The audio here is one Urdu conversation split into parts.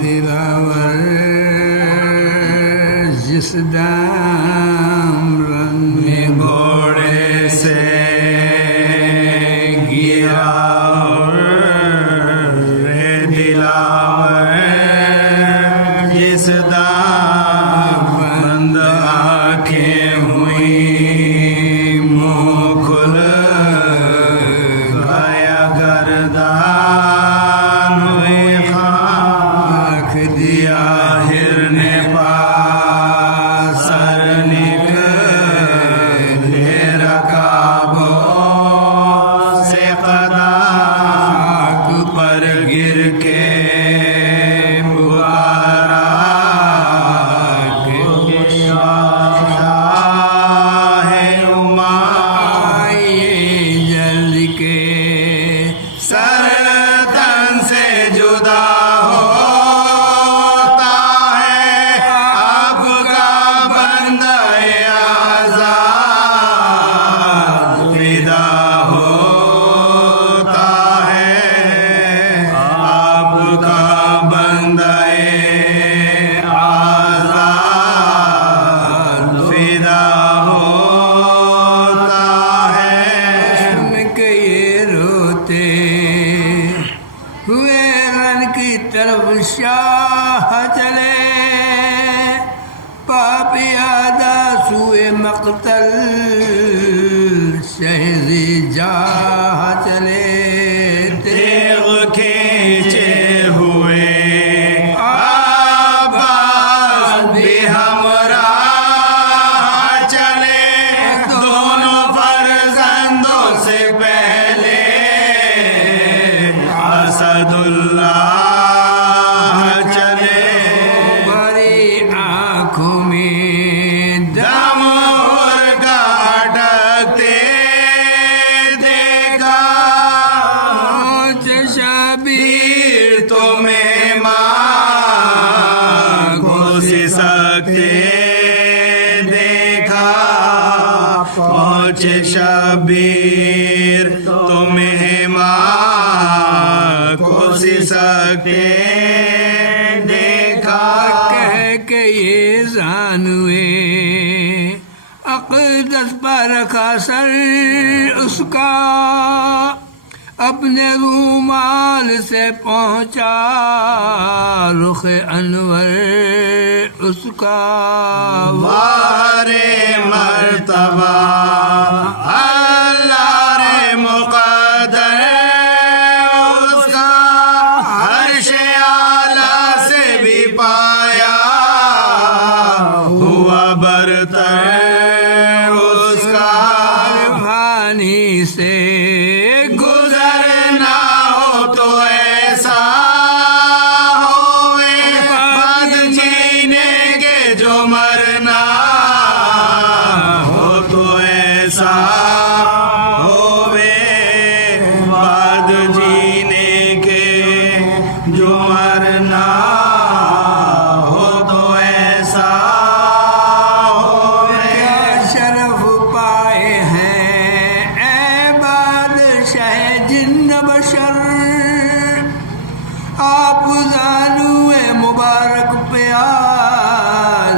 دلاور جس دام رن گھوڑے سے گرا رے دلاور جس دام بند آنکھیں ہوئی منہ کھل گیا گردان ہوئی خاک دیا ہرن پاس سر نکلے رکابوں سے قدا خاک پر گر کے پکارا کہ شاہ آئیے جلد کے سر تن سے جدا ہوتا ہے آپ کا بندہ آزاد فدا ہوتا ہے آپ کا بندہ آزاد فدا ہوتا ہے سن کے یہ روتے ہوئے رن کی طرف شاہ چلے پاپیادہ سوئے مقتل شہزی جاہ چلے تیغ کھینچے ہوئے آباز بھی ہمراہ چلے دونوں فرزندوں سے پہلے اسد اللہ چلے بڑی آنکھوں میں دم اور گاٹتے دیکھا شبیر تمہیں ماں گھس سکتے دیکھا پہنچ شبیر تمہیں ماں گھس سکتے دیکھا کہہ کے یہ زانوے اقدس پر رکھا سر اس کا اپنے رومال سے پہنچا رخ انور اس کا وارے مرتبہ اللہ رے مقدر اس کا عرش اعلیٰ سے بھی پایا ہوا برتر اس کا روحانی سے گزرنا ہو تو ایسا ہوئے بعد جینے کے جو مرنا ہو تو ایسا ہوئے بعد جینے کے جو مرنا ہو تو ایسا ہوئے شرف پائے ہیں اے بادشاہ جن بشر آپ زانوے مبارک پہ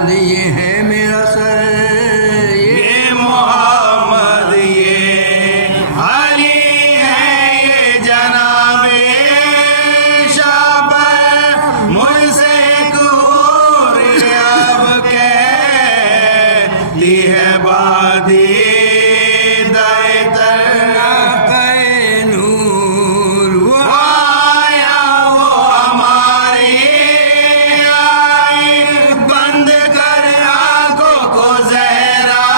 لیے ہیں میرا سر یہ محمد یہ علی ہے یہ جناب شابر مجھ سے ایک اور اب کہتی ہے بادی نور وہ آیا وہ ہماری آئی بند کر آنکھوں کو زہرا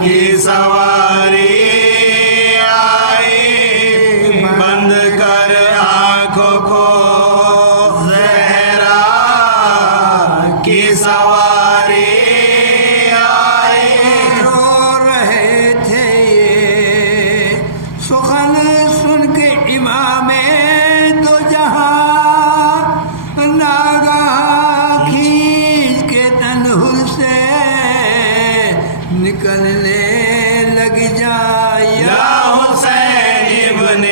کی سواری آئی بند کر آنکھوں کو زہرا کی سواری آئی رو رہے تھے یہ سخن سن کے امام دو جہاں ناگاہ کھینچ کے تنہل سے نکلنے لگ جا یا حسین ابن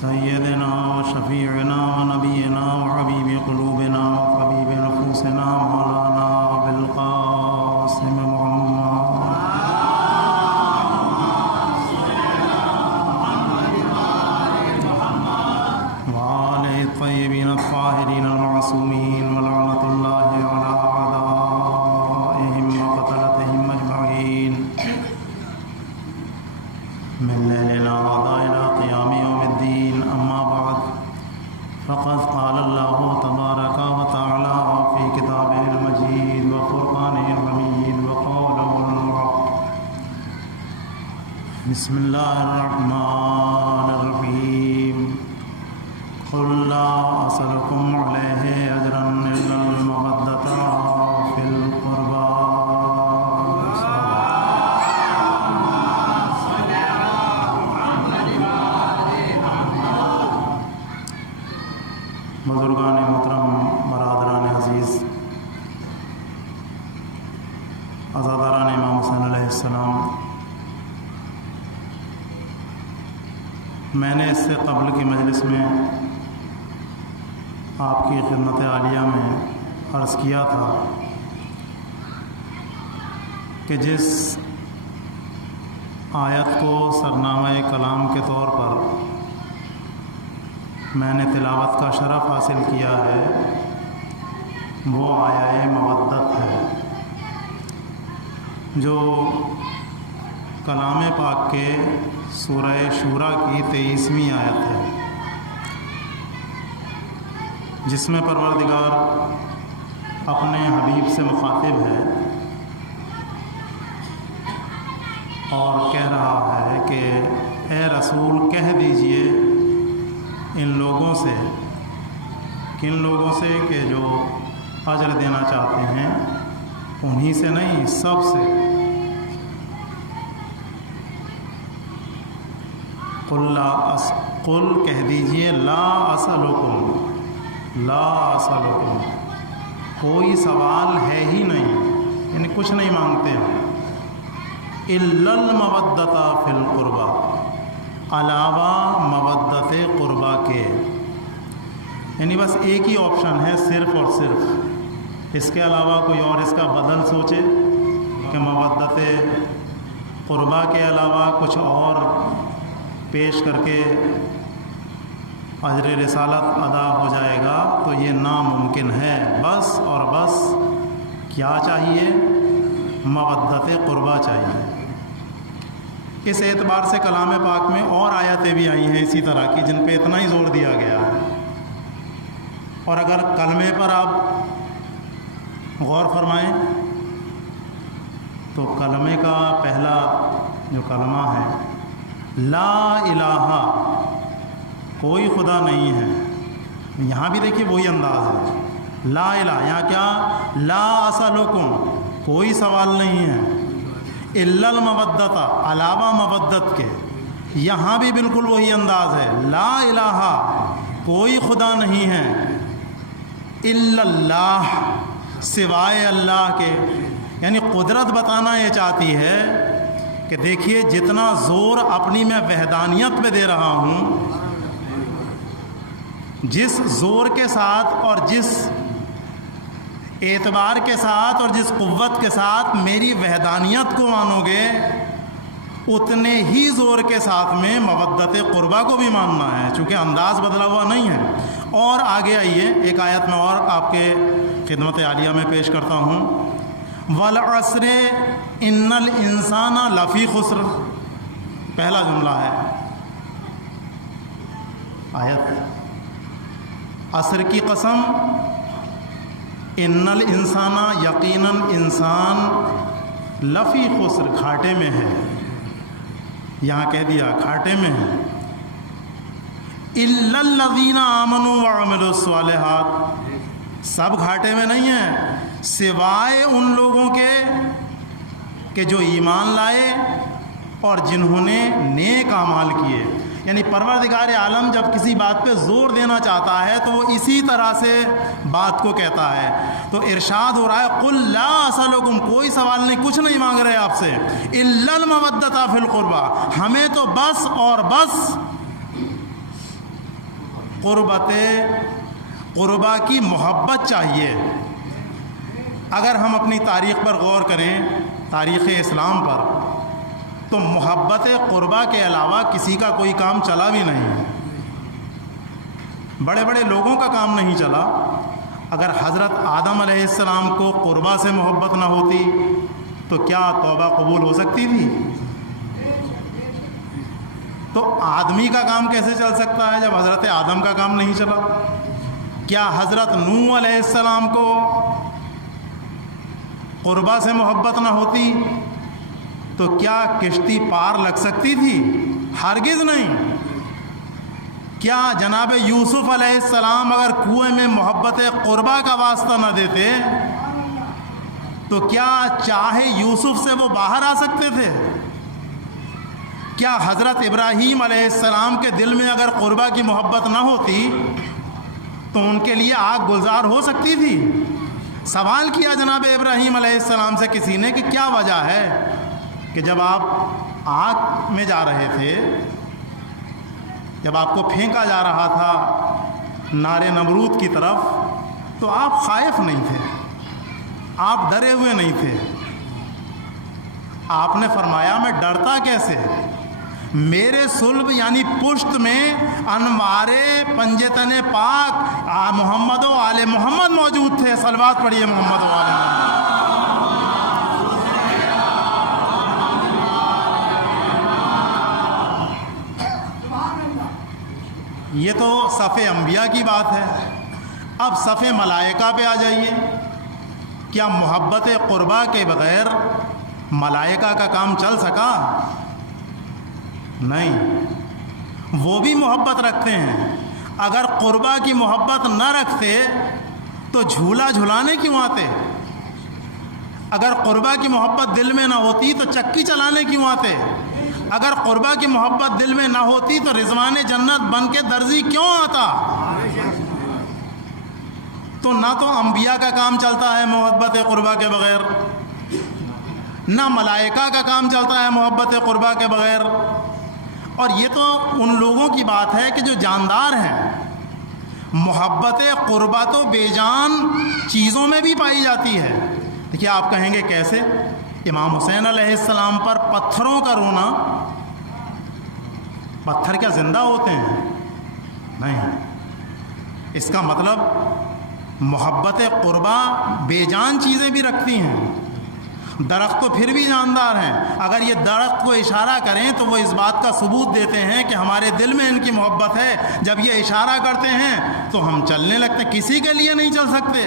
سيدنا وشفيعنا ونبينا وحبيب قلوبنا وطبيب نفوسنا مولانا بالقاسم محمد وآله الطيبين الطاهرين المعصومين ولعنة الله على أعدائهم وقتلتهم أجمعين من ليلنا هذا إلى قيام يوم الدين. أما بعد فقد قال الله تبارك وتعالى في كتابه المجيد وفرقانه الحميد وقوله الحق. بسم الله الرحمن الرحيم. قل لا أسألكم عليه أجرا إلا المودة في القربى. بزرگان محترم، برادران عزیز، عزاداران امام حسین علیہ السلام، میں نے اس سے قبل کی مجلس میں آپ کی خدمت عالیہ میں عرض کیا تھا کہ جس آیت کو سرنامہ کلام کے طور پر میں نے تلاوت کا شرف حاصل کیا ہے وہ آیہ مودت ہے، جو کلام پاک کے سورہ شورا کی 23ویں آیت ہے، جس میں پروردگار اپنے حبیب سے مخاطب ہے اور کہہ رہا ہے کہ اے رسول کہہ دیجئے ان لوگوں سے، کن لوگوں سے؟ کہ جو اجر دینا چاہتے ہیں، انہی سے نہیں، سب سے. قل کہہ دیجئے لا اسألکم، لا اسألکم، کوئی سوال ہے ہی نہیں، یعنی کچھ نہیں مانگتے ہم، الا المودۃ فی القربى، علاوہ مودت قربا کے. یعنی بس ایک ہی آپشن ہے، صرف اور صرف، اس کے علاوہ کوئی اور اس کا بدل سوچے کہ مودت قربا کے علاوہ کچھ اور پیش کر کے اجر رسالت ادا ہو جائے گا تو یہ ناممکن ہے. بس اور بس کیا چاہیے؟ مودت قربا چاہیے. اس اعتبار سے کلام پاک میں اور آیتیں بھی آئی ہیں اسی طرح کی، جن پہ اتنا ہی زور دیا گیا ہے. اور اگر کلمے پر آپ غور فرمائیں تو کلمے کا پہلا جو کلمہ ہے لا الہ، کوئی خدا نہیں ہے. یہاں بھی دیکھیے وہی انداز ہے، لا الہ، یہاں کیا؟ لا اسألکم، کوئی سوال نہیں ہے، الا المودۃ، علاوہ مودت کے. یہاں بھی بالکل وہی انداز ہے، لا الہ، کوئی خدا نہیں ہے، الا اللہ، سوائے اللہ کے. یعنی قدرت بتانا یہ چاہتی ہے کہ دیکھیے جتنا زور اپنی میں وحدانیت پہ دے رہا ہوں، جس زور کے ساتھ اور جس اعتبار کے ساتھ اور جس قوت کے ساتھ میری وحدانیت کو مانو گے، اتنے ہی زور کے ساتھ میں مودت قربا کو بھی ماننا ہے، چونکہ انداز بدلا ہوا نہیں ہے. اور آگے آئیے ایک آیت میں اور آپ کے خدمت عالیہ میں پیش کرتا ہوں. والعصر ان الانسان لفی خسر، پہلا جملہ ہے آیت، عصر کی قسم، ان الانسان، یقیناً انسان، لفی خسر، گھاٹے میں ہے. یہاں کہہ دیا گھاٹے میں ہے. الا الذین آمنوا وعملوا الصالحات، سب گھاٹے میں نہیں ہیں، سوائے ان لوگوں کے کہ جو ایمان لائے اور جنہوں نے نیک اعمال کیے. یعنی پروردگار عالم جب کسی بات پہ زور دینا چاہتا ہے تو وہ اسی طرح سے بات کو کہتا ہے. تو ارشاد ہو رہا ہے قل لا اسألکم، کوئی سوال نہیں، کچھ نہیں مانگ رہے آپ سے، الا المودۃ فی القربى، ہمیں تو بس اور بس قربا کی محبت چاہیے. اگر ہم اپنی تاریخ پر غور کریں، تاریخ اسلام پر، تو محبت قربا کے علاوہ کسی کا کوئی کام چلا بھی نہیں. بڑے بڑے لوگوں کا کام نہیں چلا. اگر حضرت آدم علیہ السلام کو قربا سے محبت نہ ہوتی تو کیا توبہ قبول ہو سکتی تھی؟ تو آدمی کا کام کیسے چل سکتا ہے جب حضرت آدم کا کام نہیں چلا؟ کیا حضرت نوح علیہ السلام کو قربا سے محبت نہ ہوتی تو کیا کشتی پار لگ سکتی تھی؟ ہرگز نہیں. کیا جناب یوسف علیہ السلام اگر کنویں میں محبت قربا کا واسطہ نہ دیتے تو کیا چاہے یوسف سے وہ باہر آ سکتے تھے؟ کیا حضرت ابراہیم علیہ السلام کے دل میں اگر قربا کی محبت نہ ہوتی تو ان کے لیے آگ گلزار ہو سکتی تھی؟ سوال کیا جناب ابراہیم علیہ السلام سے کسی نے کہ کیا وجہ ہے کہ جب آپ آگ میں جا رہے تھے، جب آپ کو پھینکا جا رہا تھا نار نمرود کی طرف، تو آپ خائف نہیں تھے، آپ ڈرے ہوئے نہیں تھے. آپ نے فرمایا میں ڈرتا کیسے؟ میرے صلب یعنی پشت میں انوار پنجتن پاک محمد و آل محمد موجود تھے. صلوات پڑھیے محمد و آل محمد. یہ تو صف انبیاء کی بات ہے. اب صف ملائکہ پہ آ جائیے. کیا محبت قربا کے بغیر ملائکہ کا کام چل سکا؟ نہیں. وہ بھی محبت رکھتے ہیں. اگر قربا کی محبت نہ رکھتے تو جھولا جھلانے کیوں آتے؟ اگر قربا کی محبت دل میں نہ ہوتی تو چکی چلانے کیوں آتے؟ اگر قربا کی محبت دل میں نہ ہوتی تو رضوان جنت بن کے درزی کیوں آتا؟ تو نہ تو انبیاء کا کام چلتا ہے محبت قربا کے بغیر، نہ ملائکہ کا کام چلتا ہے محبت قربا کے بغیر. اور یہ تو ان لوگوں کی بات ہے کہ جو جاندار ہیں. محبت قربا تو بے جان چیزوں میں بھی پائی جاتی ہے. دیکھیے آپ کہیں گے کیسے؟ امام حسین علیہ السلام پر پتھروں کا رونا، پتھر کیا زندہ ہوتے ہیں؟ نہیں. اس کا مطلب محبت قربا بے جان چیزیں بھی رکھتی ہیں. درخت تو پھر بھی جاندار ہیں. اگر یہ درخت کو اشارہ کریں تو وہ اس بات کا ثبوت دیتے ہیں کہ ہمارے دل میں ان کی محبت ہے. جب یہ اشارہ کرتے ہیں تو ہم چلنے لگتے ہیں. کسی کے لیے نہیں چل سکتے،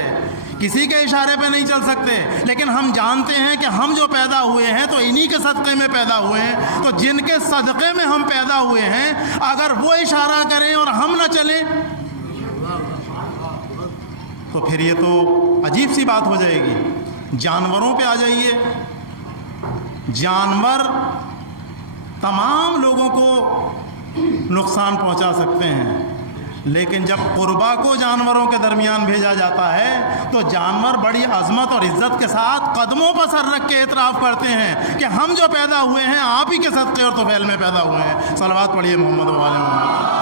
کسی کے اشارے پہ نہیں چل سکتے، لیکن ہم جانتے ہیں کہ ہم جو پیدا ہوئے ہیں تو انہی کے صدقے میں پیدا ہوئے ہیں. تو جن کے صدقے میں ہم پیدا ہوئے ہیں اگر وہ اشارہ کریں اور ہم نہ چلیں تو پھر یہ تو عجیب سی بات ہو جائے گی. جانوروں پہ آ جائیے. جانور تمام لوگوں کو نقصان پہنچا سکتے ہیں، لیکن جب قربا کو جانوروں کے درمیان بھیجا جاتا ہے تو جانور بڑی عظمت اور عزت کے ساتھ قدموں پر سر رکھ کے اعتراف کرتے ہیں کہ ہم جو پیدا ہوئے ہیں آپ ہی کے صدقے اور طفیل میں پیدا ہوئے ہیں. صلوات پڑھیے محمد و آل محمد.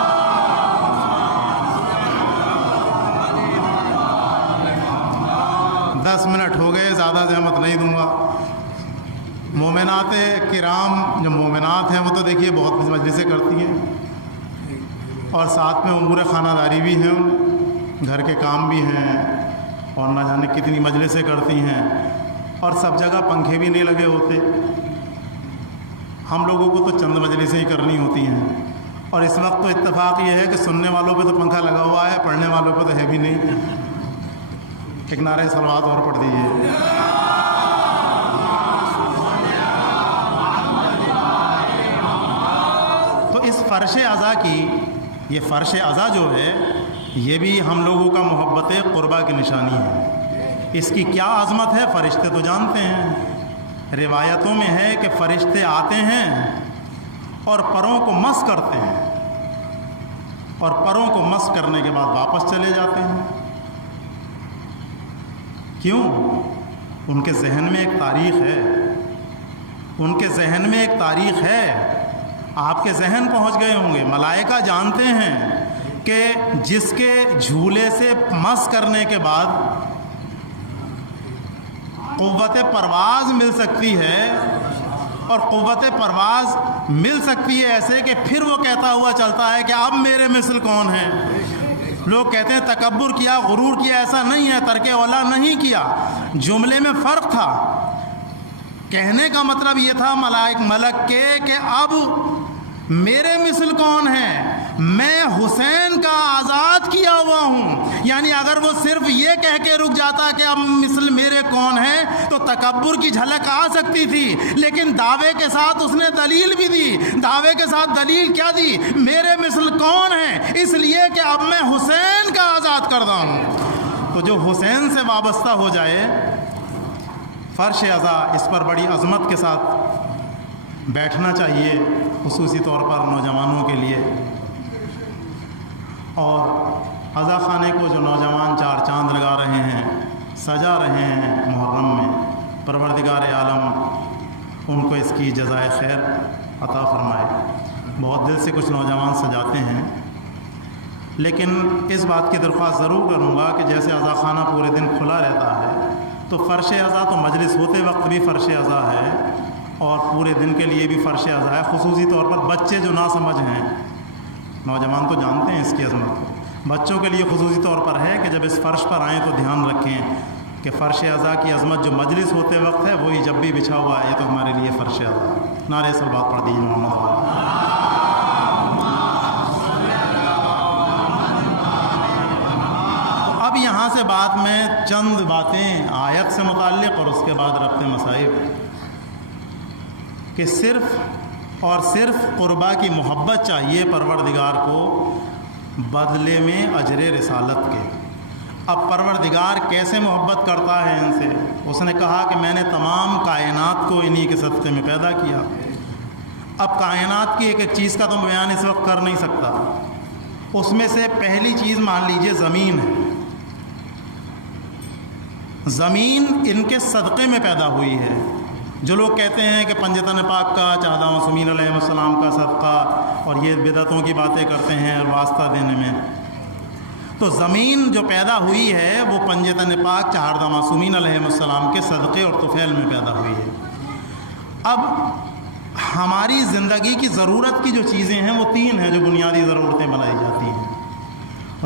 10 منٹ ہو گئے، زیادہ زحمت نہیں دوں گا. مومنات کرام جو مومنات ہیں وہ تو دیکھیے بہت مجلسیں کرتی ہیں اور ساتھ میں امور خانہ داری بھی ہیں، گھر کے کام بھی ہیں اور نہ جانے کتنی مجلسیں کرتی ہیں اور سب جگہ پنکھے بھی نہیں لگے ہوتے. ہم لوگوں کو تو چند مجلسیں ہی کرنی ہوتی ہیں اور اس وقت تو اتفاق یہ ہے کہ سننے والوں پہ تو پنکھا لگا ہوا ہے، پڑھنے والوں پہ تو ہے بھی نہیں. ایک نعرہ صلوات اور پڑھ دیجیے. تو اس فرش عزا کی، یہ فرش عزا جو ہے یہ بھی ہم لوگوں کا محبت قربا کی نشانی ہے. اس کی کیا عظمت ہے فرشتے تو جانتے ہیں. روایتوں میں ہے کہ فرشتے آتے ہیں اور پروں کو مس کرتے ہیں اور پروں کو مس کرنے کے بعد واپس چلے جاتے ہیں. کیوں؟ ان کے ذہن میں ایک تاریخ ہے، ان کے ذہن میں ایک تاریخ ہے. آپ کے ذہن پہنچ گئے ہوں گے. ملائکہ جانتے ہیں کہ جس کے جھولے سے مس کرنے کے بعد قوت پرواز مل سکتی ہے، اور قوت پرواز مل سکتی ہے ایسے کہ پھر وہ کہتا ہوا چلتا ہے کہ اب میرے مثل کون ہے۔ لوگ کہتے ہیں تکبر کیا، غرور کیا، ایسا نہیں ہے، ترک اولا نہیں کیا، جملے میں فرق تھا۔ کہنے کا مطلب یہ تھا ملک کے کہ اب میرے مثل کون ہے، میں حسین کا آزاد کیا ہوا ہوں۔ یعنی اگر وہ صرف یہ کہہ کے رک جاتا کہ اب مثل میرے کون ہے تو تکبر کی جھلک آ سکتی تھی، لیکن دعوے کے ساتھ اس نے دلیل بھی دی۔ دعوے کے ساتھ دلیل کیا دی؟ میرے مثل کون ہے، اس لیے کہ اب میں حسین کا آزاد کردہ ہوں۔ تو جو حسین سے وابستہ ہو جائے، فرش عزا اس پر بڑی عظمت کے ساتھ بیٹھنا چاہیے، خصوصی طور پر نوجوانوں کے لیے۔ اور عزا خانے کو جو نوجوان چار چاند لگا رہے ہیں، سجا رہے ہیں محرم میں، پروردگار عالم ان کو اس کی جزائے خیر عطا فرمائے۔ بہت دل سے کچھ نوجوان سجاتے ہیں، لیکن اس بات کی درخواست ضرور کروں گا کہ جیسے عزا خانہ پورے دن کھلا رہتا ہے، تو فرش عزا تو مجلس ہوتے وقت بھی فرش عزا ہے، اور پورے دن کے لیے بھی فرش عزا ہے۔ خصوصی طور پر بچے جو نا سمجھ ہیں، نوجوان تو جانتے ہیں اس کی عظمت کو، بچوں کے لیے خصوصی طور پر ہے کہ جب اس فرش پر آئیں تو دھیان رکھیں کہ فرش عزا کی عظمت جو مجلس ہوتے وقت ہے وہی جب بھی بچھا ہوا ہے، یہ تو ہمارے لیے فرش عزا ہے۔ نعرہ صلوات پڑھ دیجیے محمد والا۔ اب یہاں سے بات میں چند باتیں آیت سے متعلق اور اس کے بعد ربط مصائب، کہ صرف اور صرف قربا کی محبت چاہیے پروردگار کو بدلے میں اجر رسالت کے۔ اب پروردگار کیسے محبت کرتا ہے ان سے؟ اس نے کہا کہ میں نے تمام کائنات کو انہی کے صدقے میں پیدا کیا۔ اب کائنات کی ایک ایک چیز کا تو بیان اس وقت کر نہیں سکتا۔ اس میں سے پہلی چیز مان لیجئے زمین ہے۔ زمین ان کے صدقے میں پیدا ہوئی ہے۔ جو لوگ کہتے ہیں کہ پنجتن پاک کا، چہدہ معصومین علیہ السلام کا صدقہ، اور یہ بدعتوں کی باتیں کرتے ہیں واسطہ دینے میں، تو زمین جو پیدا ہوئی ہے وہ پنجتن پاک چہاردہ معصومین علیہ السلام کے صدقے اور طفیل میں پیدا ہوئی ہے۔ اب ہماری زندگی کی ضرورت کی جو چیزیں ہیں وہ تین ہیں جو بنیادی ضرورتیں بنائی جاتی ہیں: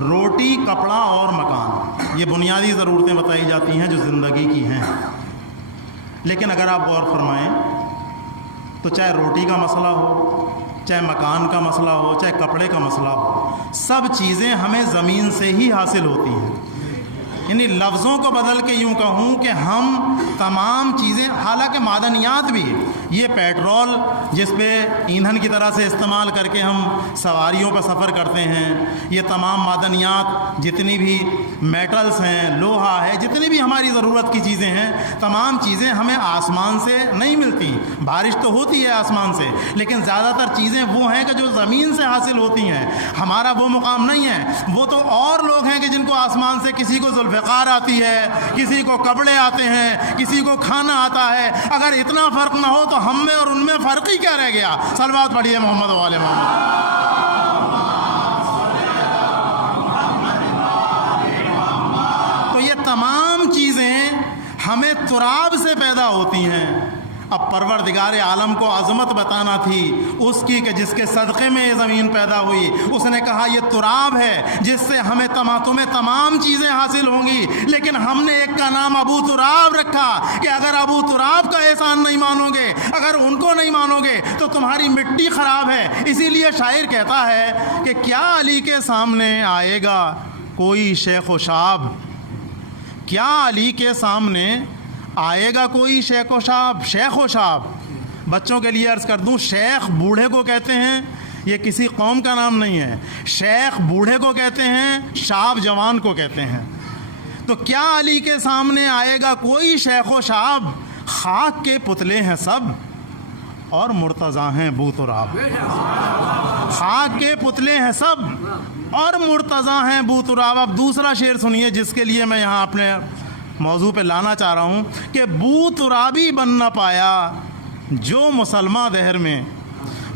روٹی، کپڑا اور مکان۔ یہ بنیادی ضرورتیں بتائی جاتی ہیں جو زندگی کی ہیں۔ لیکن اگر آپ غور فرمائیں تو چاہے روٹی کا مسئلہ ہو، چاہے مکان کا مسئلہ ہو، چاہے کپڑے کا مسئلہ ہو، سب چیزیں ہمیں زمین سے ہی حاصل ہوتی ہیں۔ یعنی لفظوں کو بدل کے یوں کہوں کہ ہم تمام چیزیں، حالانکہ معدنیات بھی، یہ پیٹرول جس پہ ایندھن کی طرح سے استعمال کر کے ہم سواریوں پر سفر کرتے ہیں، یہ تمام معدنیات، جتنی بھی میٹلز ہیں، لوہا ہے، جتنی بھی ہماری ضرورت کی چیزیں ہیں، تمام چیزیں ہمیں آسمان سے نہیں ملتی۔ بارش تو ہوتی ہے آسمان سے، لیکن زیادہ تر چیزیں وہ ہیں کہ جو زمین سے حاصل ہوتی ہیں۔ ہمارا وہ مقام نہیں ہے۔ وہ تو اور لوگ ہیں کہ جن کو آسمان سے کسی کو ذوالفقار آتی ہے، کسی کو کپڑے آتے ہیں، کسی کو کھانا آتا ہے۔ اگر اتنا فرق نہ ہو تو ہم میں اور ان میں فرق ہی کیا رہ گیا؟ صلوات پڑھیے محمد والے محمد۔ تو یہ تمام چیزیں ہمیں تراب سے پیدا ہوتی ہیں۔ اب پروردگار عالم کو عظمت بتانا تھی اس کی کہ جس کے صدقے میں یہ زمین پیدا ہوئی۔ اس نے کہا یہ تراب ہے جس سے ہمیں تمہیں تمام چیزیں حاصل ہوں گی، لیکن ہم نے ایک کا نام ابو تراب رکھا کہ اگر ابو تراب کا احسان نہیں مانو گے، اگر ان کو نہیں مانو گے تو تمہاری مٹی خراب ہے۔ اسی لیے شاعر کہتا ہے کہ کیا علی کے سامنے آئے گا کوئی شیخ و شاب، کیا علی کے سامنے آئے گا کوئی شیخ و شاب۔ شیخ و شاب بچوں کے لیے عرض کر دوں، شیخ بوڑھے کو کہتے ہیں، یہ کسی قوم کا نام نہیں ہے۔ شیخ بوڑھے کو کہتے ہیں، شاب جوان کو کہتے ہیں۔ تو کیا علی کے سامنے آئے گا کوئی شیخ و شاب، خاک کے پتلے ہیں سب اور مرتضیٰ ہیں بو تراب۔ خاک کے پتلے ہیں سب اور مرتضیٰ ہیں بو تراب۔ اب دوسرا شعر سنیے جس کے لیے میں یہاں اپنے موضوع پہ لانا چاہ رہا ہوں کہ بو ترابی بن نہ پایا جو مسلمہ دہر میں،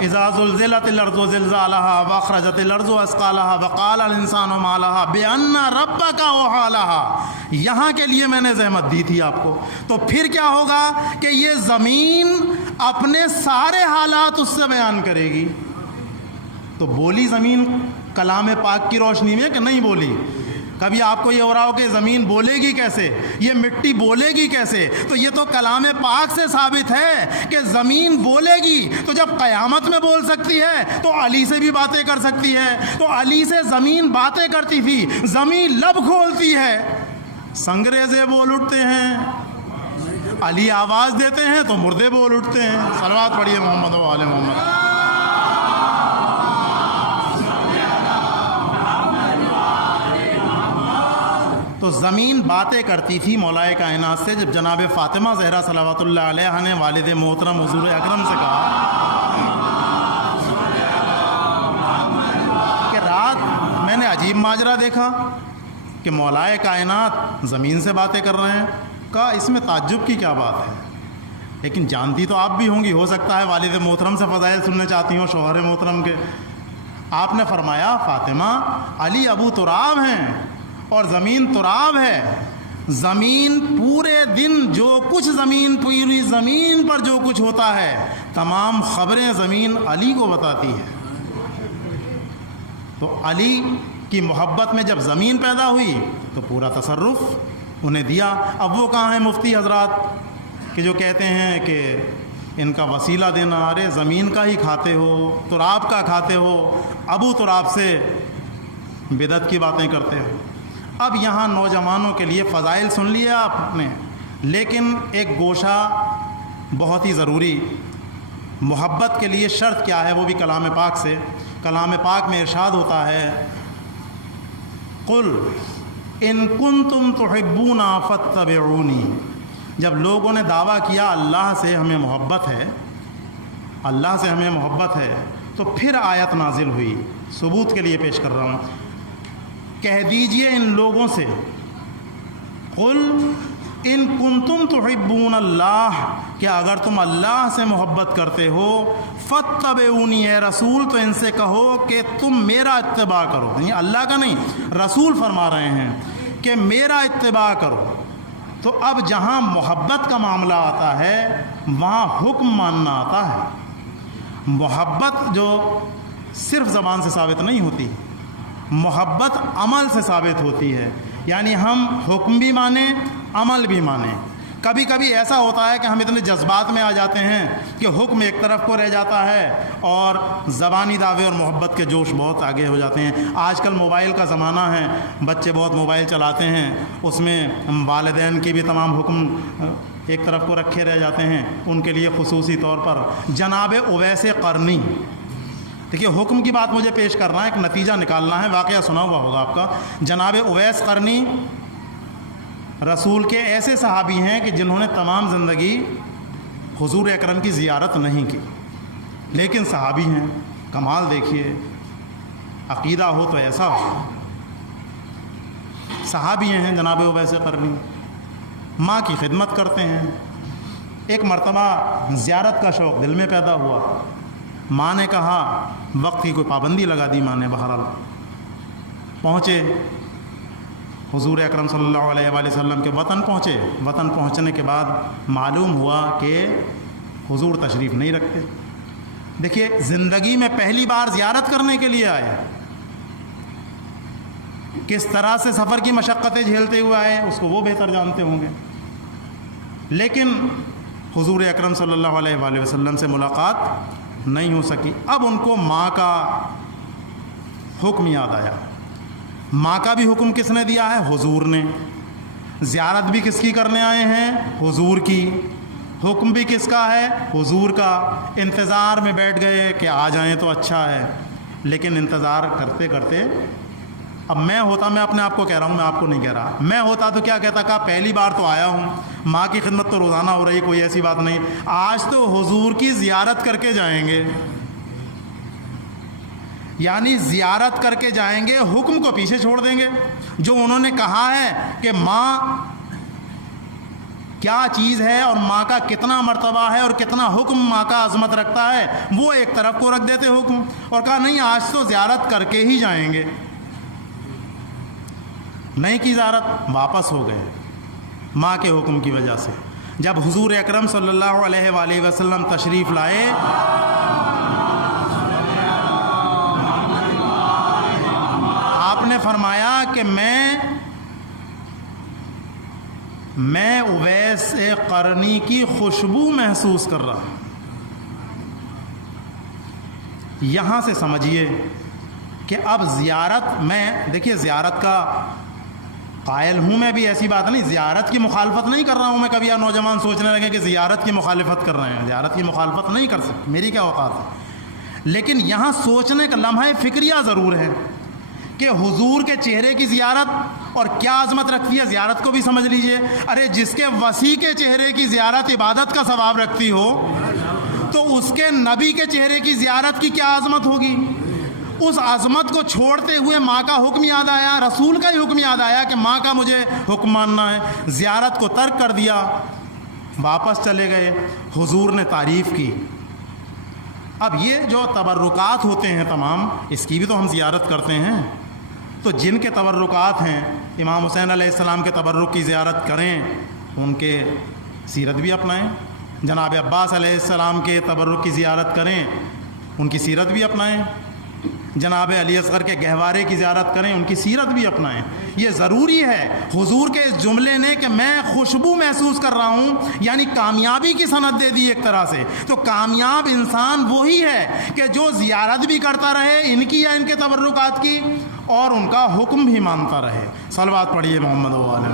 اذا زلزلت الارض زلزالها واخرجت الارض اثقالها وقال الانسان ما لها بان ربک اوحی لها. یہاں کے لیے میں نے زحمت دی تھی آپ کو. تو پھر کیا ہوگا کہ یہ زمین اپنے سارے حالات اس سے بیان کرے گی. تو بولی زمین کلام پاک کی روشنی میں کہ نہیں بولی؟ کبھی آپ کو یہ ہو رہا ہو کہ زمین بولے گی کیسے، یہ مٹی بولے گی کیسے؟ تو یہ تو کلام پاک سے ثابت ہے کہ زمین بولے گی. تو جب قیامت میں بول سکتی ہے تو علی سے بھی باتیں کر سکتی ہے. تو علی سے زمین باتیں کرتی تھی، زمین لب کھولتی ہے، سنگریزے بول اٹھتے ہیں، علی آواز دیتے ہیں تو مردے بول اٹھتے ہیں. صلوات پڑھیے محمد و آل محمد. تو زمین باتیں کرتی تھی مولا کائنات سے. جب جناب فاطمہ زہرا صلوات اللہ علیہا نے والد محترم حضور اکرم سے کہا کہ رات میں نے عجیب ماجرا دیکھا کہ مولا کائنات زمین سے باتیں کر رہے ہیں، کہا اس میں تعجب کی کیا بات ہے؟ لیکن جانتی تو آپ بھی ہوں گی، ہو سکتا ہے والد محترم سے فضائل سننے چاہتی ہوں شوہر محترم کے. آپ نے فرمایا فاطمہ علی ابو تراب ہیں اور زمین تراب ہے. زمین پورے دن جو کچھ پوری زمین پر جو کچھ ہوتا ہے تمام خبریں زمین علی کو بتاتی ہے. تو علی کی محبت میں جب زمین پیدا ہوئی تو پورا تصرف انہیں دیا. اب وہ کہاں ہیں مفتی حضرات کہ جو کہتے ہیں کہ ان کا وسیلہ دینا، ارے زمین کا ہی کھاتے ہو، تراب کا کھاتے ہو، ابو تراب سے بدعت کی باتیں کرتے ہو. اب یہاں نوجوانوں کے لیے فضائل سن لیے آپ نے، لیکن ایک گوشہ بہت ہی ضروری، محبت کے لیے شرط کیا ہے وہ بھی کلام پاک سے. کلام پاک میں ارشاد ہوتا ہے قل ان کنتم تحبون فاتبعونی. جب لوگوں نے دعویٰ کیا اللہ سے ہمیں محبت ہے، اللہ سے ہمیں محبت ہے، تو پھر آیت نازل ہوئی. ثبوت کے لیے پیش کر رہا ہوں. کہہ دیجئے ان لوگوں سے قل ان کنتم تحبون اللہ، کہ اگر تم اللہ سے محبت کرتے ہو فاتبعونی اے رسول، تو ان سے کہو کہ تم میرا اتباع کرو. یعنی اللہ کا نہیں، رسول فرما رہے ہیں کہ میرا اتباع کرو. تو اب جہاں محبت کا معاملہ آتا ہے وہاں حکم ماننا آتا ہے. محبت جو صرف زبان سے ثابت نہیں ہوتی، محبت عمل سے ثابت ہوتی ہے. یعنی ہم حکم بھی مانیں، عمل بھی مانیں. کبھی کبھی ایسا ہوتا ہے کہ ہم اتنے جذبات میں آ جاتے ہیں کہ حکم ایک طرف کو رہ جاتا ہے اور زبانی دعوے اور محبت کے جوش بہت آگے ہو جاتے ہیں. آج کل موبائل کا زمانہ ہے، بچے بہت موبائل چلاتے ہیں، اس میں والدین کی بھی تمام حکم ایک طرف کو رکھے رہ جاتے ہیں. ان کے لیے خصوصی طور پر جناب اویس قرنی، دیکھیے حکم کی بات مجھے پیش کرنا ہے، ایک نتیجہ نکالنا ہے، واقعہ سنا ہوا ہوگا آپ کا. جناب اویس قرنی رسول کے ایسے صحابی ہیں کہ جنہوں نے تمام زندگی حضور اکرم کی زیارت نہیں کی، لیکن صحابی ہیں. کمال دیکھیے، عقیدہ ہو تو ایسا ہو. صحابی ہیں جناب اویس قرنی، ماں کی خدمت کرتے ہیں. ایک مرتبہ زیارت کا شوق دل میں پیدا ہوا. ماں نے کہا، وقت کی کوئی پابندی لگا دی ماں نے، بہرحال پہنچے حضور اکرم صلی اللہ علیہ وآلہ وسلم کے وطن پہنچے. وطن پہنچنے کے بعد معلوم ہوا کہ حضور تشریف نہیں رکھتے. دیکھیے زندگی میں پہلی بار زیارت کرنے کے لیے آئے، کس طرح سے سفر کی مشقتیں جھیلتے ہوئے آئے اس کو وہ بہتر جانتے ہوں گے. لیکن حضور اکرم صلی اللہ علیہ وآلہ وسلم سے ملاقات نہیں ہو سکی. اب ان کو ماں کا حکم یاد آیا. ماں کا بھی حکم کس نے دیا ہے؟ حضور نے. زیارت بھی کس کی کرنے آئے ہیں؟ حضور کی. حکم بھی کس کا ہے؟ حضور کا. انتظار میں بیٹھ گئے کہ آ جائیں تو اچھا ہے. لیکن انتظار کرتے کرتے اب میں ہوتا، میں اپنے آپ کو کہہ رہا ہوں، میں آپ کو نہیں کہہ رہا، میں ہوتا تو کیا کہتا؟ کہا پہلی بار تو آیا ہوں، ماں کی خدمت تو روزانہ ہو رہی، کوئی ایسی بات نہیں، آج تو حضور کی زیارت کر کے جائیں گے. یعنی زیارت کر کے جائیں گے، حکم کو پیچھے چھوڑ دیں گے. جو انہوں نے کہا ہے کہ ماں کیا چیز ہے اور ماں کا کتنا مرتبہ ہے اور کتنا حکم ماں کا عظمت رکھتا ہے، وہ ایک طرف کو رکھ دیتے حکم، اور کہا نہیں آج تو زیارت کر کے ہی جائیں گے، نہیں کی زیارت، واپس ہو گئے ماں کے حکم کی وجہ سے۔ جب حضور اکرم صلی اللہ علیہ وآلہ وسلم تشریف لائے، آپ نے فرمایا کہ میں اویس قرنی کی خوشبو محسوس کر رہا ہوں۔ یہاں سے سمجھیے کہ اب زیارت، میں دیکھیے زیارت کا قائل ہوں، میں بھی ایسی بات نہیں، زیارت کی مخالفت نہیں کر رہا ہوں میں، کبھی آپ نوجوان سوچنے لگے کہ زیارت کی مخالفت کر رہے ہیں، زیارت کی مخالفت نہیں کر سکتے، میری کیا اوقات ہے، لیکن یہاں سوچنے کا لمحہ فکریہ ضرور ہے کہ حضور کے چہرے کی زیارت اور کیا عظمت رکھتی ہے، زیارت کو بھی سمجھ لیجئے۔ ارے جس کے وسیع کے چہرے کی زیارت عبادت کا ثواب رکھتی ہو، تو اس کے نبی کے چہرے کی زیارت کی کیا عظمت ہوگی۔ اس عظمت کو چھوڑتے ہوئے ماں کا حکم یاد آیا، رسول کا ہی حکم یاد آیا کہ ماں کا مجھے حکم ماننا ہے، زیارت کو ترک کر دیا، واپس چلے گئے، حضور نے تعریف کی۔ اب یہ جو تبرکات ہوتے ہیں تمام، اس کی بھی تو ہم زیارت کرتے ہیں، تو جن کے تبرکات ہیں، امام حسین علیہ السلام کے تبرک کی زیارت کریں، ان کے سیرت بھی اپنائیں، جناب عباس علیہ السلام کے تبرک کی زیارت کریں، ان کی سیرت بھی اپنائیں، جناب علی اصغر کے گہوارے کی زیارت کریں، ان کی سیرت بھی اپنائیں۔ یہ ضروری ہے۔ حضور کے اس جملے نے کہ میں خوشبو محسوس کر رہا ہوں، یعنی کامیابی کی سند دے دی ایک طرح سے۔ تو کامیاب انسان وہی ہے کہ جو زیارت بھی کرتا رہے ان کی یا ان کے تبرکات کی، اور ان کا حکم بھی مانتا رہے۔ صلوات پڑھیے محمد و آلہ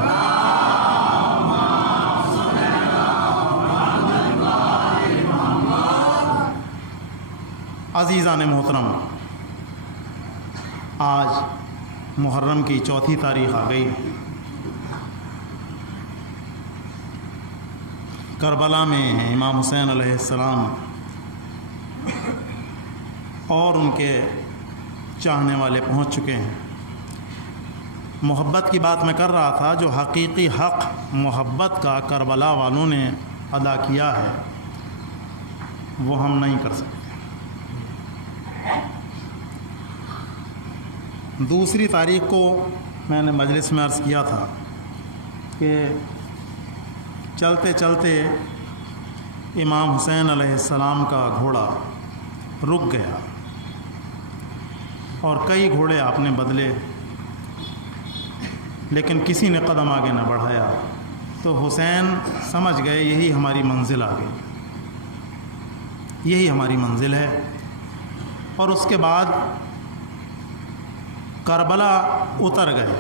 عزیزان محترم، آج محرم کی 4 تاریخ آ گئی۔ کربلا میں امام حسین علیہ السلام اور ان کے چاہنے والے پہنچ چکے ہیں۔ محبت کی بات میں کر رہا تھا، جو حقیقی حق محبت کا کربلا والوں نے ادا کیا ہے وہ ہم نہیں کر سکتے۔ 2 تاریخ کو میں نے مجلس میں عرض کیا تھا کہ چلتے چلتے امام حسین علیہ السلام کا گھوڑا رک گیا اور کئی گھوڑے آپ نے بدلے، لیکن کسی نے قدم آگے نہ بڑھایا۔ تو حسین سمجھ گئے یہی ہماری منزل آ گئی، یہی ہماری منزل ہے۔ اور اس کے بعد کربلا اتر گئے۔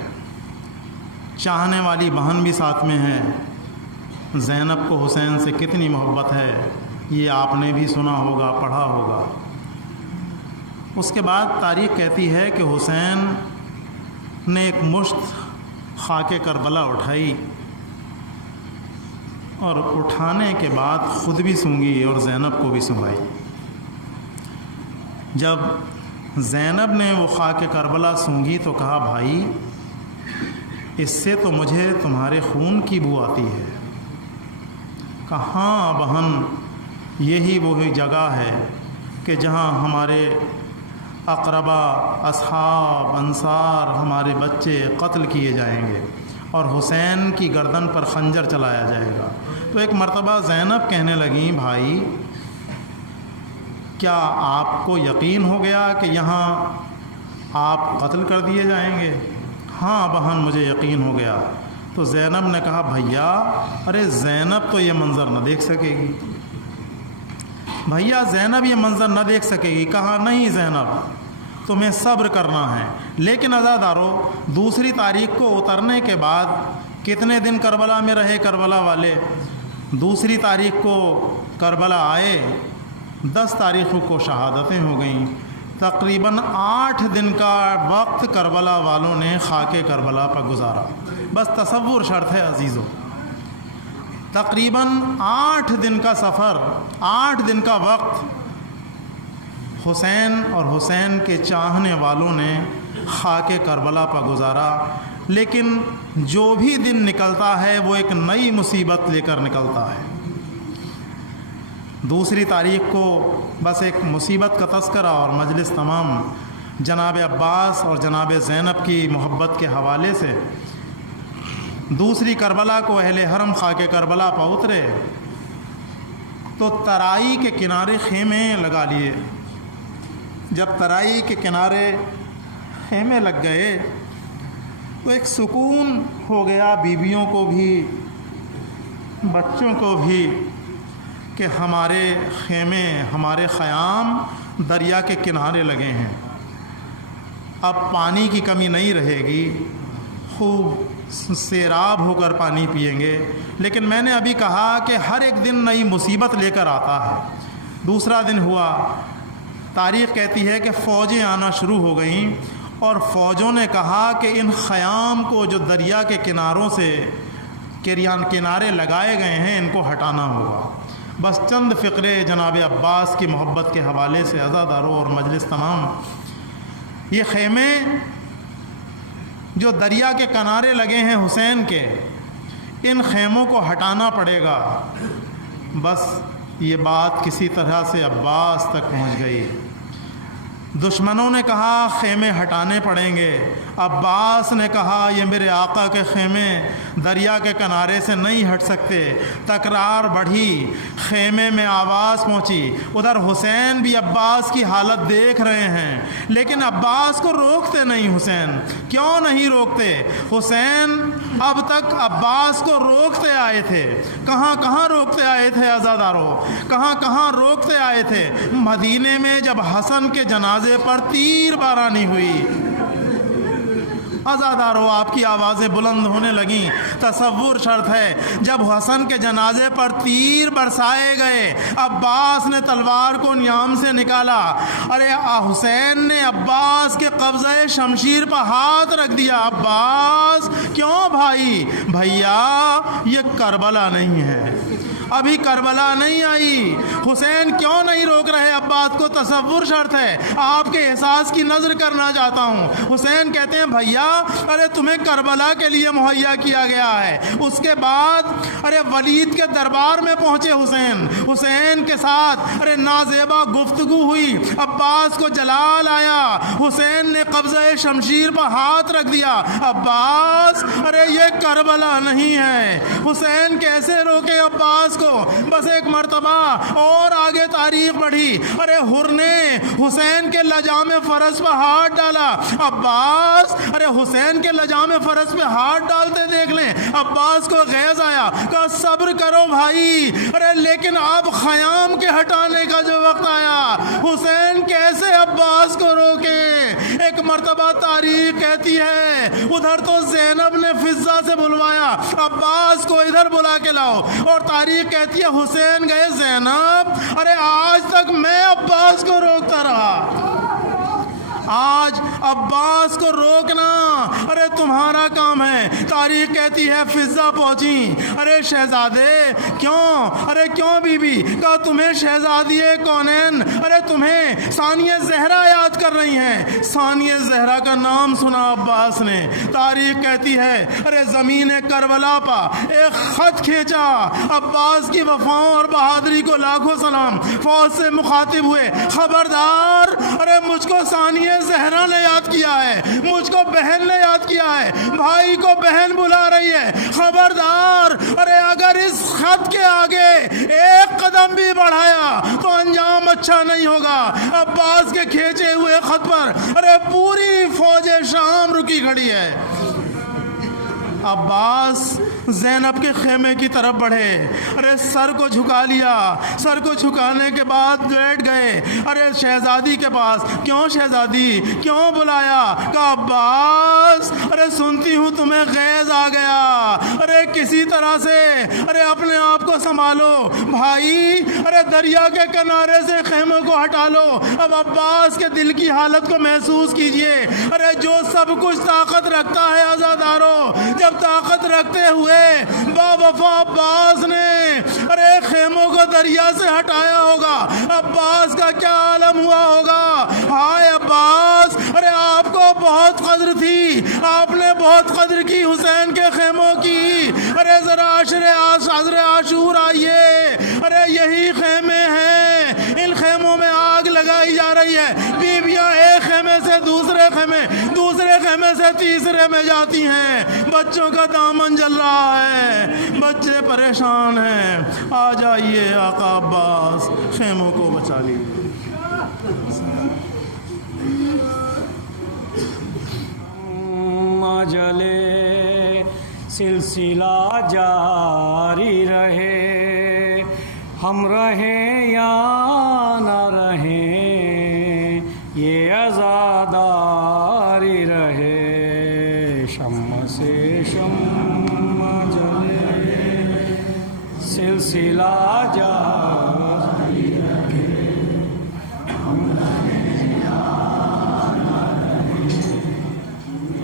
چاہنے والی بہن بھی ساتھ میں ہے، زینب کو حسین سے کتنی محبت ہے یہ آپ نے بھی سنا ہوگا، پڑھا ہوگا۔ اس کے بعد تاریخ کہتی ہے کہ حسین نے ایک مشت خاک کربلا اٹھائی، اور اٹھانے کے بعد خود بھی سونگھی اور زینب کو بھی سنگائی۔ جب زینب نے وہ خاک کربلا سونگھی تو کہا بھائی اس سے تو مجھے تمہارے خون کی بو آتی ہے۔ کہاں بہن، یہی وہی جگہ ہے کہ جہاں ہمارے اقربا، اصحاب، انصار، ہمارے بچے قتل کیے جائیں گے اور حسین کی گردن پر خنجر چلایا جائے گا۔ تو ایک مرتبہ زینب کہنے لگیں بھائی کیا آپ کو یقین ہو گیا کہ یہاں آپ قتل کر دیے جائیں گے؟ ہاں بہن مجھے یقین ہو گیا۔ تو زینب نے کہا بھیا ارے زینب تو یہ منظر نہ دیکھ سکے گی، بھیا زینب یہ منظر نہ دیکھ سکے گی۔ کہا نہیں زینب تمہیں صبر کرنا ہے۔ لیکن عزادارو 2 تاریخ کو اترنے کے بعد کتنے دن کربلا میں رہے کربلا والے؟ 2 تاریخ کو کربلا آئے، 10 تاریخ کو شہادتیں ہو گئیں۔ تقریباً 8 دن کا وقت کربلا والوں نے خاک کربلا پر گزارا۔ بس تصور شرط ہے عزیزو، تقریباً 8 دن کا سفر، 8 دن کا وقت حسین اور حسین کے چاہنے والوں نے خاک کربلا پر گزارا۔ لیکن جو بھی دن نکلتا ہے وہ ایک نئی مصیبت لے کر نکلتا ہے۔ دوسری تاریخ کو بس ایک مصیبت کا تذکرہ اور مجلس تمام جناب عباس اور جناب زینب کی محبت کے حوالے سے دوسری کربلا کو اہل حرم خاک کربلا پا اترے تو ترائی کے کنارے خیمے لگا لیے۔ جب ترائی کے کنارے خیمے لگ گئے تو ایک سکون ہو گیا بیویوں کو بھی بچوں کو بھی کہ ہمارے خیمے ہمارے خیام دریا کے کنارے لگے ہیں، اب پانی کی کمی نہیں رہے گی، خوب سیراب ہو کر پانی پئیں گے۔ لیکن میں نے ابھی کہا کہ ہر ایک دن نئی مصیبت لے کر آتا ہے۔ دوسرا دن ہوا، تاریخ کہتی ہے کہ فوجیں آنا شروع ہو گئیں اور فوجوں نے کہا کہ ان خیام کو جو دریا کے کناروں سے کنارے لگائے گئے ہیں ان کو ہٹانا ہوگا۔ بس چند فقرے جناب عباس کی محبت کے حوالے سے عزاداروں اور مجلس تمام، یہ خیمے جو دریا کے کنارے لگے ہیں حسین کے، ان خیموں کو ہٹانا پڑے گا۔ بس یہ بات کسی طرح سے عباس تک پہنچ گئی۔ دشمنوں نے کہا خیمے ہٹانے پڑیں گے، عباس نے کہا یہ میرے آقا کے خیمے دریا کے کنارے سے نہیں ہٹ سکتے۔ تکرار بڑھی، خیمے میں آواز پہنچی، ادھر حسین بھی عباس کی حالت دیکھ رہے ہیں لیکن عباس کو روکتے نہیں۔ حسین کیوں نہیں روکتے؟ حسین اب تک عباس کو روکتے آئے تھے، کہاں کہاں روکتے آئے تھے عزاداروں، کہاں کہاں روکتے آئے تھے۔ مدینے میں جب حسن کے جنازے پر تیر بارانی ہوئی، عزاداروں آپ کی آوازیں بلند ہونے لگیں، تصور شرط ہے جب حسن کے جنازے پر تیر برسائے گئے، عباس نے تلوار کو نیام سے نکالا، ارے حسین نے عباس کے قبضہ شمشیر پر ہاتھ رکھ دیا۔ عباس کیوں بھائی؟ بھیا یہ کربلا نہیں ہے، ابھی کربلا نہیں آئی۔ حسین کیوں نہیں روک رہے عباس کو؟ تصور شرط ہے، آپ کے احساس کی نظر کرنا چاہتا ہوں۔ حسین کہتے ہیں بھیا ارے تمہیں کربلا کے لیے مہیا کیا گیا ہے۔ اس کے بعد ارے ولید کے دربار میں پہنچے حسین کے ساتھ ارے نازیبا گفتگو ہوئی، عباس کو جلال آیا، حسین نے قبضہ شمشیر پر ہاتھ رکھ دیا۔ عباس ارے یہ کربلا نہیں ہے۔ حسین کیسے روکے عباس کو؟ بس ایک مرتبہ اور آگے تاریخ بڑھی، ارے حر نے حسین کے لجام فرس پہ ہاتھ ڈالا۔ عباس ارے حسین کے لجام فرس پہ ہاتھ ڈالتے دیکھ لیں، عباس کو غیظ آیا، کہا صبر کرو بھائی، ارے لیکن اب خیام کے ہٹانے کا جو وقت آیا، حسین کیسے عباس کو روکے؟ ایک مرتبہ تاریخ کہتی ہے ادھر تو زینب نے فضہ سے بلوایا، عباس کو ادھر بلا کے لاؤ، اور تاریخ کہتی ہے حسین گئے زینب، ارے آج تک میں عباس کو روکتا رہا، آج عباس کو روکنا ارے تمہارا کام ہے۔ تاریخ کہتی ہے فضہ پہنچی، ارے شہزادے کیوں؟ ارے کیوں بی بی؟ کہا تمہیں شہزادی کونین ارے تمہیں ثانیہ زہرا یاد کر رہی ہیں۔ ثانیہ زہرا کا نام سنا عباس نے۔ تاریخ کہتی ہے ارے زمین کربلا پا ایک خط کھینچا، عباس کی وفاؤں اور بہادری کو لاکھوں سلام، فوج سے مخاطب ہوئے، خبردار ارے مجھ کو ثانیہ زہرا نے یاد کیا ہے، مجھ کو بہن نے یاد کیا ہے، بھائی کو بہن بلا رہی ہے، خبردار ارے اگر اس خط کے آگے ایک قدم بھی بڑھایا تو انجام اچھا نہیں ہوگا۔ عباس کے کھینچے ہوئے خط پر ارے پوری فوج شام رکی کھڑی ہے۔ عباس زینب کے خیمے کی طرف بڑھے، ارے سر کو جھکا لیا، سر کو جھکانے کے بعد بیٹھ گئے ارے شہزادی کے پاس۔ کیوں شہزادی؟ کیوں بلایا؟ کہا عباس ارے سنتی ہوں تمہیں غیظ آ گیا، ارے کسی طرح سے ارے اپنے آپ کو سنبھالو بھائی، ارے دریا کے کنارے سے خیموں کو ہٹا لو۔ اب عباس کے دل کی حالت کو محسوس کیجئے، ارے جو سب کچھ طاقت رکھتا ہے عزاداروں، جب طاقت رکھتے ہوئے با وفا عباس نے ارے خیموں کو دریا سے ہٹایا ہوگا، عباس کا کیا عالم ہوا ہوگا؟ ہائے عباس، ارے آپ کو بہت قدر تھی، آپ نے بہت قدر کی حسین کے خیموں کی. ارے ذرا عشر عاشور آئیے. ارے یہی خیمے ہیں، ان خیموں میں آگ لگائی جا رہی ہے. بیویاں ایک خیمے سے دوسرے خیمے سے تیسرے میں جاتی ہیں. بچوں کا دامن جل رہا ہے، بچے پریشان ہیں. آ جائیے آقا عباس، خیموں کو بچا لیجیے. جلے سلسلہ جاری رہے، ہم رہیں یا نہ رہیں، یہ عزاداری رہے. شمع سے شمع جلے سلسلہ جاری رہے، ہم رہیں یا نہ رہیں،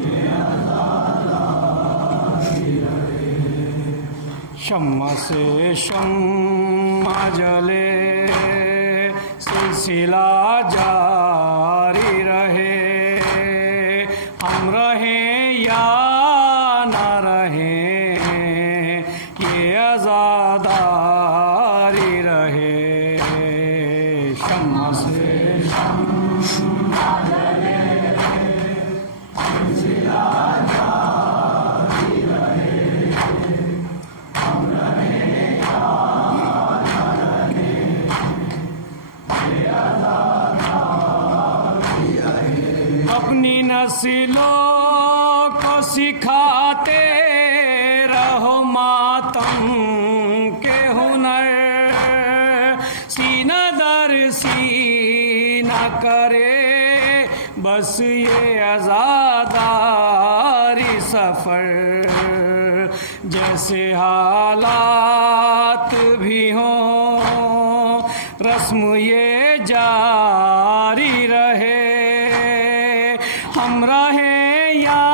یہ عزاداری رہے. شمع سے شمع جلے سلسلہ جاری رہے، ہم رہیں یا نہ رہیں، یہ عزاداری رہے. شمع سے شمع جلے سلسلہ جاری رہے، ہم رہیں یا نہ رہیں، یہ عزاداری رہے. اپنی نسلوں کو سکھاتے رہو ماتم کے ہنر، سینہ در سینہ کرے بس یہ عزاداری سفر. جیسے حالات بھی ہوں رسم یہ جاری رہے، ہم رہیں یا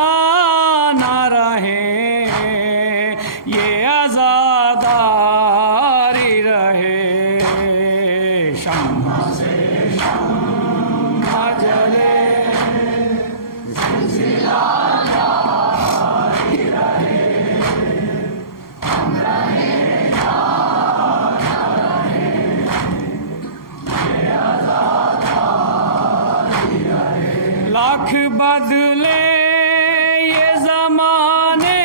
نہ رہیں، یہ عزاداری رہے. شمع سے شمع جلے سلسلہ جاری رہے، ہم رہیں یا نہ رہیں، یہ عزاداری رہے. لاکھ بدلے یہ زمانے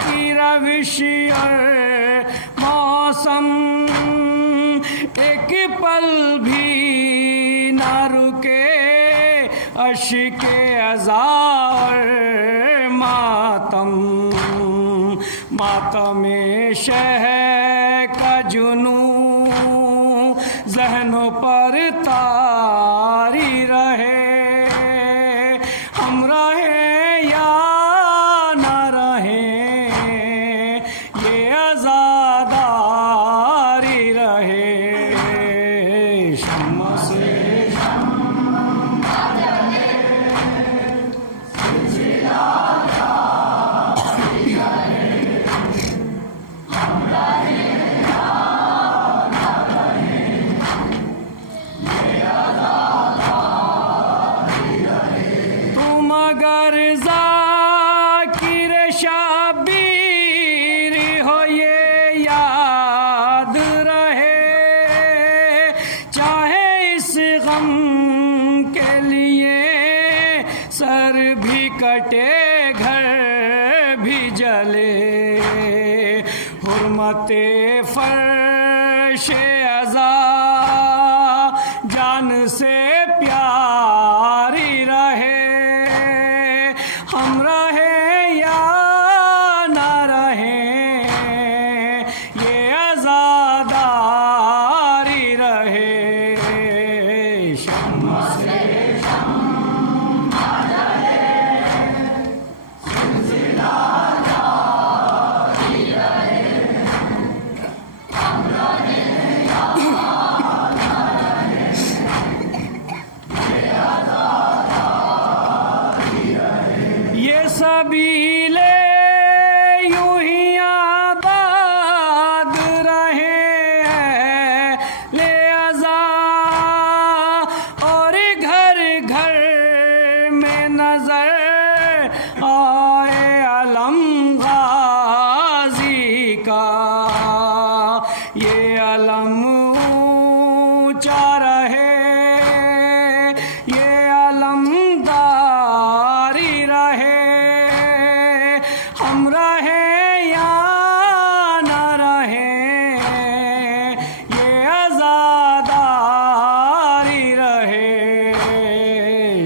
کی روش اور موسم، ایک پل بھی نہ رکے اشک عزا اور ماتم. ماتم شہ کا جنوں ذہنوں پر طاری رہے، ہم رہیں یا نہ رہیں، یہ عزاداری رہے. شمع سے شمع جلے سلسلہ جاری رہے، ہم رہیں یا نہ رہیں، یہ عزاداری رہے. تم اگر ذاکر شبیر ہو یہ یاد رہے، چاہے اس غم کے لیے سر بھی کٹے گھر بھی جلے. حرمت فرش عزا جان سے پیاری رہے، ہم رہیں یا نہ رہیں، یہ عزاداری رہے. شمع سے شمع جلے سلسلہ جاری رہے، ہم رہیں یا نہ رہیں، یہ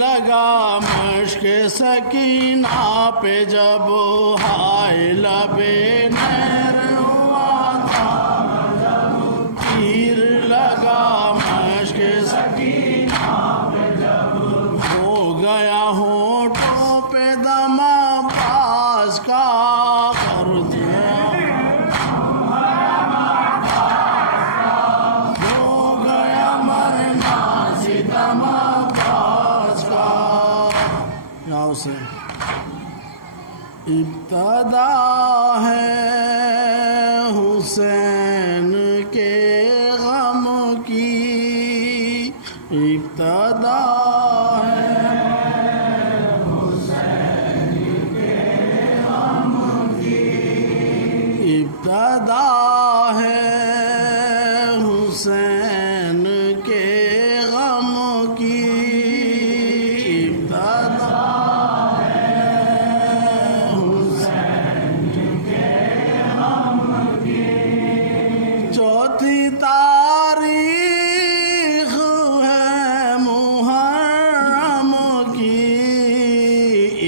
لگا مشک سکینہ پہ جب ہائے لبے نہر ہوا تھا، تیر لگا مشک سکینہ پہ جب ہو گیا ہونٹوں پہ دم عباس کا، کر دیا ہو گیا مرنا ستم عباس کا۔ یہاں سے ابتدا ہے حسین کے غم کی، ابتدا ہے حسین کے غم کی، ابتدا ہے حسین کے غم کی، ابتدا چوتھی تاریخ ہے محرم کی،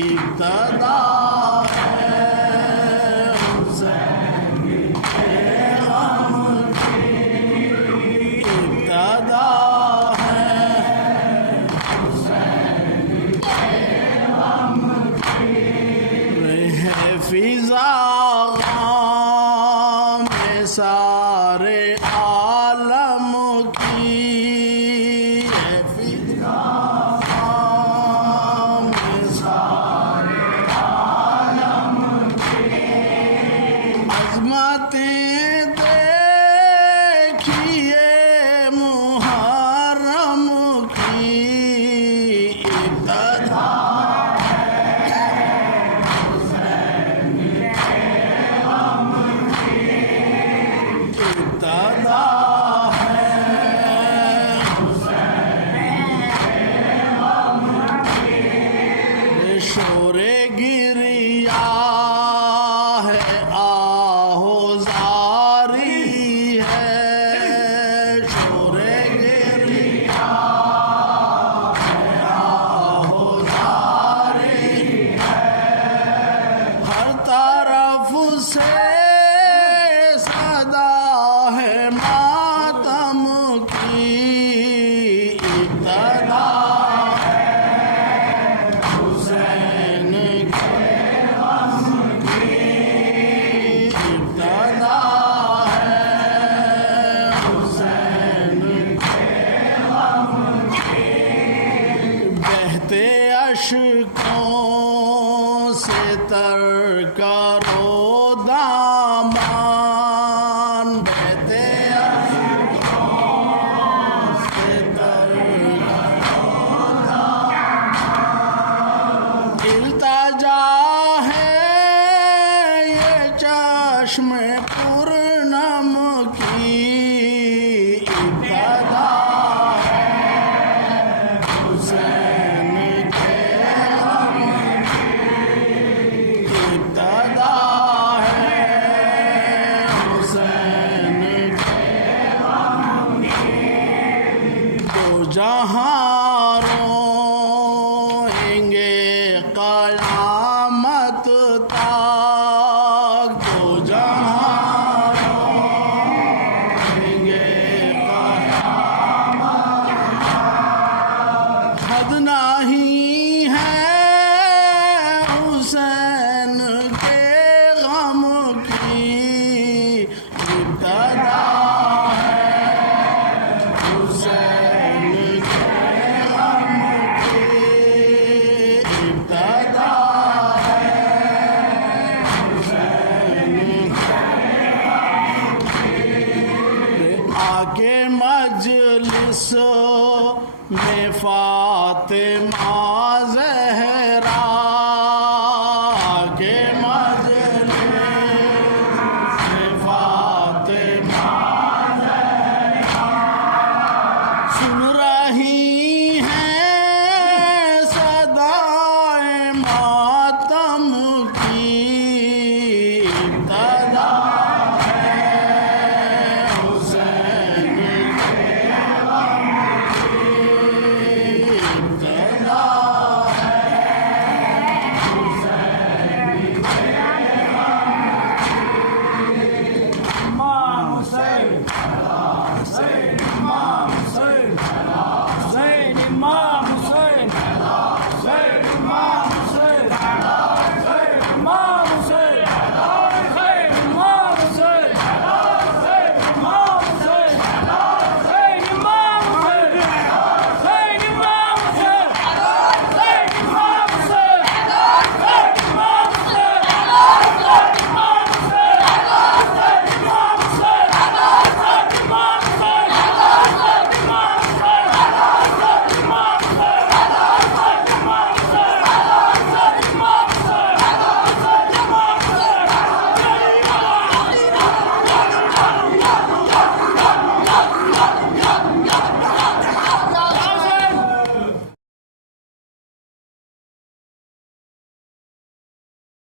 ابتدا ہے حسین کے غم کی، ابتدا ہے حسین کے غم کی، رہے فضا غم سارے عالم کی، ہے فضا غم سارے عالم کی، عظمتیں دیکھیے محرم کی، ابتدا ابتدا ہے حسین کے غم کی، شور گریہ ہے آہو زاری ہے، شور گریہ ہے آہو زاری ہے، ہر طرف سے صدا ہے ماتم کی، ابتدا ہے حسین کے غم کی، ابتدا ہے حسین کے غم کی، بہتے اشکوں سے تر کرو دامان، بہتے اشکوں سے تر کرو دامان، التجا ہے یہ چشم پورنم کی، ابتدا ہے حسین کے غم کی، ابتدا ہے حسین کے غم کی، دو جہاں روئیں گے قیامت تک، دو جہاں روئیں گے قیامت تک، حد نہیں ہے حسین کے غم کی، ابتدا ہے حسین کے غم کی، ابتدا ہے حسین کے غم کی، آگے مجلس میں فاطمہ